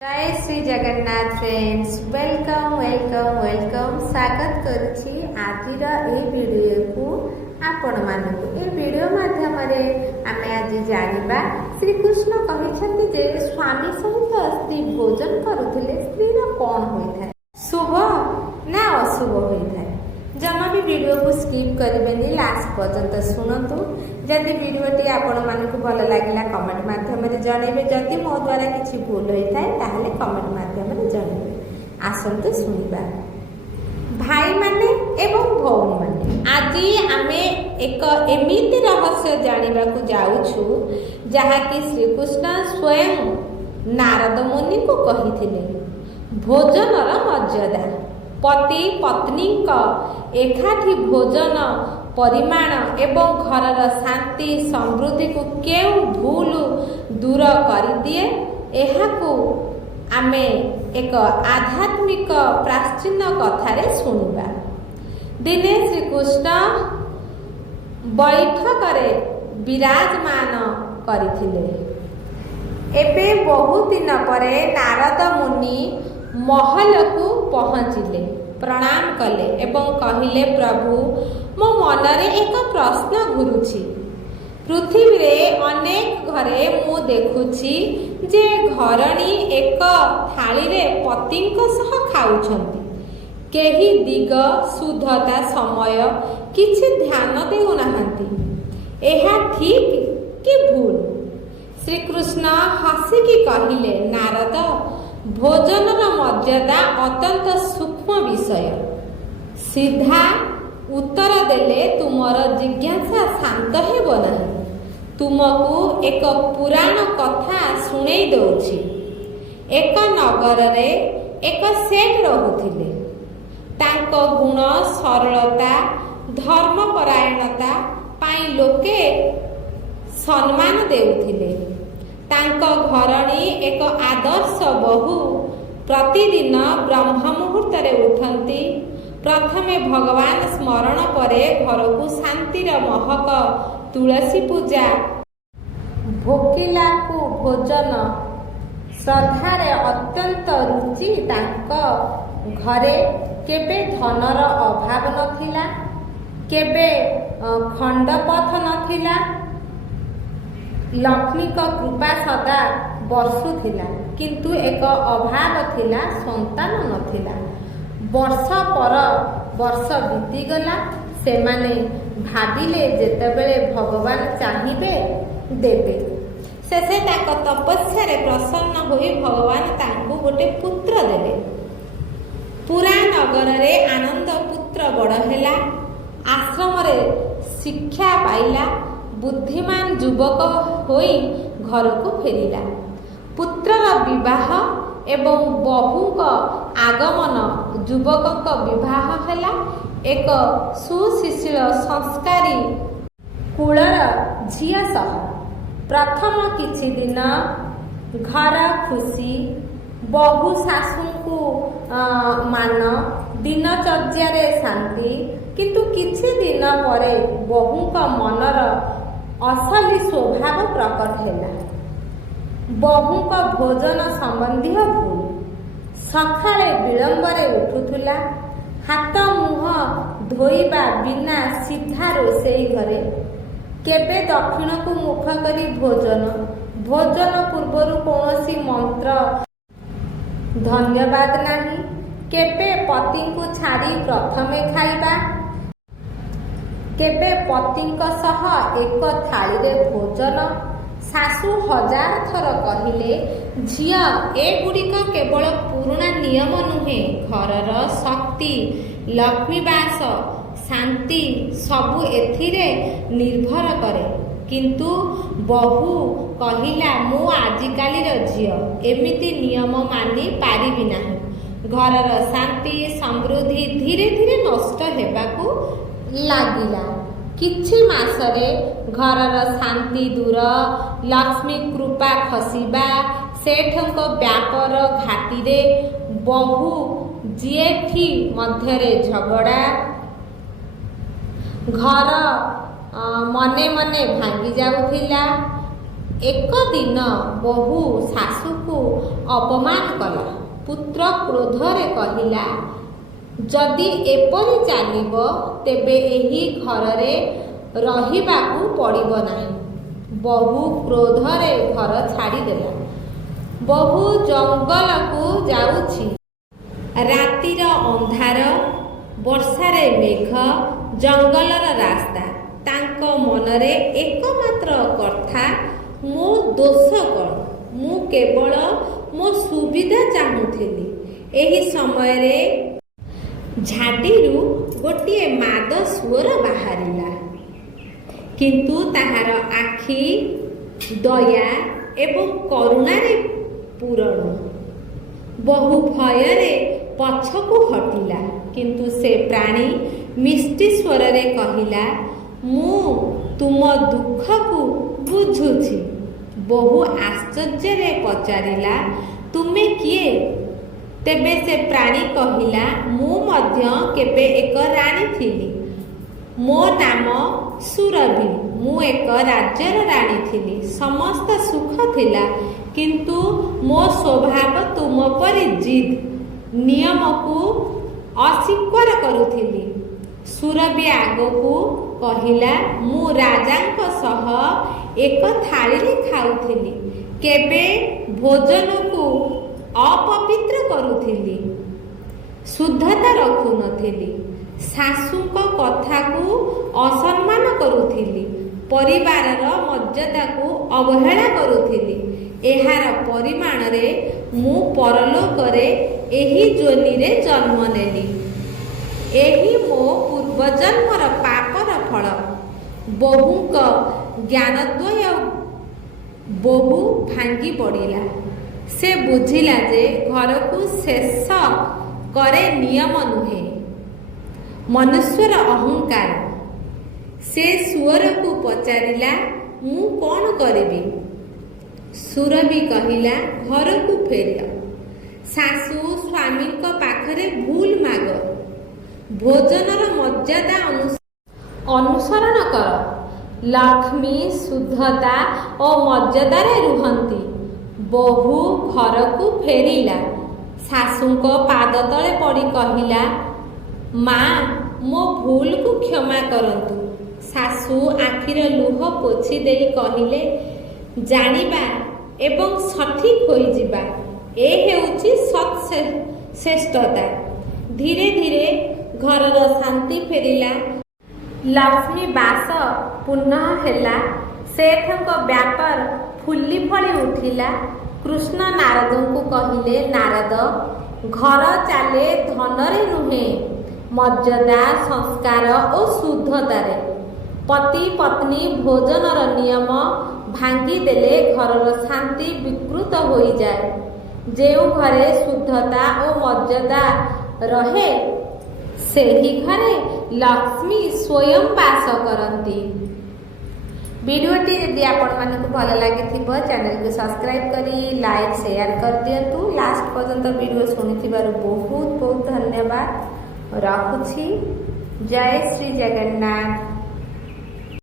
जय Shri Jagannath friends welcome welcome welcome स्वागत करुछि आजिर ए video को आपण मानकु ए वीडियो माध्यम रे आमे आज जानिबा श्री कृष्ण कहिसंती जे स्वामी सहित स्त्री भोजन करुथिले स्त्री रो कोन होइथाय शुभ ना अशुभ होइथाय जमा भी वीडियो को स्किप करेंगे लास्ट पर्यंत शुणु जदि वीडियोटी आपण मानक भल लगे कमेंट माध्यम जनइबे जदि मो द्वारा किसी भूल होता है कमेंट माध्यम जनइबे आसतु शुणा भाई माने एवं भौणी माने आज आमे एक एमिति रहस्य जानिबा को जाउछु जहाँकि श्रीकृष्ण स्वयं नारद मुनि को कहिथिले भोजनर मर्यादा पति पत्नी एकाठी भोजन परिमाण एवं घरर शांति समृद्धि को केउ भूल दूर कर दिए एहाकू आमे एक आध्यात्मिक प्राचीन कथारे शुणिबा दिने श्रीकृष्ण बैठकरे विराजमान करथिले एबे बहु दिन परे नारद मुनि महल को पहुँचिले प्रणाम कले एवं कहिले प्रभु मो मनरे एक प्रश्न घुरुछि पृथ्वी रे अनेक घरे मु देखुछि जे घरणी एक थाली रे पतिंक सह खाउछंती केही दिग शुद्धता समय किछि ध्यान देउ नाहंती एहा ठीक कि भूल श्री कृष्ण हसिकी कहिले नारद भोजनर मर्यादा अत्यंत सूक्ष्म विषय सीधा उत्तर देले तुमर जिज्ञासा शांत हेब नहीं तुमको एक पुराण कथा शुणै दउछि एक नगर रे एक सेठ रहुथिले तांको गुण सरलता धर्मपरायणता पाई लोके सम्मान देउथिले तांको घरणी एक आदर्श बहु प्रतिदिन ब्रह्म मुहूर्त उठती प्रथमे भगवान स्मरण परे घर को शांतिर महक तुलसी पूजा भोकिला को भोजन श्रद्धारे अत्यंत रुचि तांको घरे केबे धनर अभाव नथिला केबे खंडपथ नथिला लक्ष्मी का कृपा सदा बर्षुथिला किंतु एक अभाव थिला संतान नथिला वर्ष पर वर्ष बीतीगला से माने भाविले जेतेबेले भगवान चाहिबे देबे शेषे ताक तपस्या रे प्रसन्न होई भगवान तांकु गोटे पुत्र देले पूरा नगर रे आनंद पुत्र बड़ हैला आश्रम रे शिक्षा पाइला बुद्धिमान युवक होई घर को फेरिला पुत्रर विवाह एवं बहुक आगमन युवक विवाह हैला एक सुशिशिल संस्कारी कुलर झिया सह प्रथम किछि दिन घर खुशी बहु शाशु को मान दिनचर्या रे शांति किंतु किछि दिन परे बहुक मनर असली स्वभाव प्रकट हैला बहुक भोजन संबंधी भूल सकाळे विलंबरे उठुथुला हाथ मुह धोइबा बिना सीधा रोषेई घरे केबे दक्षिण को मुख करी भोजन भोजन पूर्वर कौनसी मंत्र धन्यवाद नाही केबे पति को छाड़ी प्रथमे खाइबा केबे पतिंक सह एक थाली रे भोजन शाशु हजार थर कहिले झिया एगुड़िक केवल पुराणा नियम नुहे घरर शक्ति लक्ष्मीवास शांति सबु एथिरे निर्भर करे किंतु बहु कहिला मु आजिकालीर झियो एमिति नियम मानि पारिबि नाही घरर शांति समृद्धि धीरे धीरे नष्ट हेबाकू लागिला किछि मासरे घरर शांति दूर लक्ष्मी कृपा खसिबा सेठक व्यापार घाटी बहु जीएठी मध्यरे झगड़ा घर मने मने भांगी जाउथिला एक दिन बहु शाशु को ଅପମାନ କଲା। ପୁତ୍ର କ୍ରୋଧରେ କହିଲା, ଯଦି ଏପରି ଚାଲିବ ତେବେ ଏହି ଘରରେ ରହିବାକୁ ପଡ଼ିବ ନାହିଁ। ବୋହୂ କ୍ରୋଧରେ ଘର ଛାଡ଼ିଦେଲା। ବୋହୂ ଜଙ୍ଗଲକୁ ଯାଉଛି। ରାତିର ଅନ୍ଧାର, ବର୍ଷାରେ ମେଘ, ଜଙ୍ଗଲର ରାସ୍ତା। ତାଙ୍କ ମନରେ ଏକମାତ୍ର କଥା, ମୋ ଦୋଷ କ'ଣ? ମୁଁ କେବଳ ମୋ ସୁବିଧା ଚାହୁଁଥିଲି। ଏହି ସମୟରେ ଝାଡ଼ିରୁ ଗୋଟିଏ ମାଦ ସୁଅର ବାହାରିଲା। କିନ୍ତୁ ତାହାର ଆଖି ଦୟା ଏବଂ କରୁଣାରେ ପୂରଣ। ବହୁ ଭୟରେ ପଛକୁ ହଟିଲା। କିନ୍ତୁ ସେ ପ୍ରାଣୀ ମିଷ୍ଟି ସ୍ୱରରେ କହିଲା, ମୁଁ ତୁମ ଦୁଃଖକୁ ବୁଝୁଛି। ବହୁ ଆଶ୍ଚର୍ଯ୍ୟରେ ପଚାରିଲା, ତୁମେ କିଏ? ତେବେ ସେ ପ୍ରାଣୀ କହିଲା, ମୁଁ ମଧ୍ୟ କେବେ ଏକ ରାଣୀ ଥିଲି। ମୋ ନାମ ସୁରଭି। ମୁଁ ଏକ ରାଜ୍ୟର ରାଣୀ ଥିଲି। ସମସ୍ତ ସୁଖ ଥିଲା, କିନ୍ତୁ ମୋ ସ୍ୱଭାବ ତୁମ ପରି ଜିଦ୍, ନିୟମକୁ ଅସ୍ୱୀକାର କରୁଥିଲି। ସୁରଭି ଆଗକୁ କହିଲା, ମୁଁ ରାଜାଙ୍କ ସହ ଏକ ଥାଳିରେ ଖାଉଥିଲି। କେବେ ଭୋଜନକୁ ଅପବିତ୍ର କରୁଥିଲି, ଶୁଦ୍ଧତା ରଖୁନଥିଲି। ଶାଶୁଙ୍କ କଥାକୁ ଅସମ୍ମାନ କରୁଥିଲି। ପରିବାରର ମର୍ଯ୍ୟାଦାକୁ ଅବହେଳା କରୁଥିଲି। ଏହାର ପରିମାଣରେ ମୁଁ ପରଲୋକରେ ଏହି ଯୋନିରେ ଜନ୍ମ ନେଲି। ଏହି ମୋ ପୂର୍ବଜନ୍ମର ପାପର ଫଳ। ବୋହୂଙ୍କ ଜ୍ଞାନୋଦୟ। ବୋହୂ ଭାଙ୍ଗି ପଡ଼ିଲା। ସେ ବୁଝିଲା ଯେ ଘରକୁ ଶେଷ କରେ ନିୟମ ନୁହେଁ, ମନୁଷ୍ୟର ଅହଙ୍କାର। ସେ ସୁଅରକୁ ପଚାରିଲା, ମୁଁ କ'ଣ କରିବି? ସୁରଭି କହିଲା, ଘରକୁ ଫେର। ଶାଶୁ ସ୍ୱାମୀଙ୍କ ପାଖରେ ଭୁଲ ମାଗ। ଭୋଜନର ମର୍ଯ୍ୟାଦା ଅନୁସରଣ କର। ଲକ୍ଷ୍ମୀ ଶୁଦ୍ଧତା ଓ ମର୍ଯ୍ୟାଦାରେ ରୁହନ୍ତି। ବୋହୂ ଘରକୁ ଫେରିଲା। ଶାଶୁଙ୍କ ପାଦ ତଳେ ପଡ଼ି କହିଲା, ମା, ମୋ ଭୁଲକୁ କ୍ଷମା କରନ୍ତୁ। ଶାଶୁ ଆଖିର ଲୁହ ପୋଛି ଦେଇ କହିଲେ, ଜାଣିବା ଏବଂ ସଠିକ୍ ହୋଇଯିବା, ଏ ହେଉଛି ଶ୍ରେଷ୍ଠତା। ଧୀରେ ଧୀରେ ଘରର ଶାନ୍ତି ଫେରିଲା। ଲକ୍ଷ୍ମୀ ବାସ ପୁନଃ ହେଲା। ସେଠଙ୍କ ବ୍ୟାପାର ଫୁଲି ଫଳି ଉଠିଲା। କୃଷ୍ଣ ନାରଦଙ୍କୁ କହିଲେ, ନାରଦ, ଘର ଚାଲେ ଧନରେ ନୁହେଁ, ମର୍ଯ୍ୟାଦା, ସଂସ୍କାର ଓ ଶୁଦ୍ଧତାରେ। ପତି ପତ୍ନୀ ଭୋଜନର ନିୟମ ଭାଙ୍ଗିଦେଲେ ଘରର ଶାନ୍ତି ବିକୃତ ହୋଇଯାଏ। ଯେଉଁ ଘରେ ଶୁଦ୍ଧତା ଓ ମର୍ଯ୍ୟାଦା ରହେ, ସେହି ଘରେ ଲକ୍ଷ୍ମୀ ସ୍ୱୟଂ ବାସ କରନ୍ତି। ଭିଡ଼ିଓଟି ଯଦି ଆପଣମାନଙ୍କୁ ଭଲ ଲାଗିଥିବ, ଚ୍ୟାନେଲକୁ ସବସ୍କ୍ରାଇବ୍ କରି ଲାଇକ୍ ସେୟାର କରିଦିଅନ୍ତୁ। ଲାଷ୍ଟ ପର୍ଯ୍ୟନ୍ତ ଭିଡ଼ିଓ ଶୁଣିଥିବାରୁ ବହୁତ ବହୁତ ଧନ୍ୟବାଦ। ରଖୁଛି। ଜୟ ଶ୍ରୀ ଜଗନ୍ନାଥ।